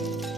Thank you.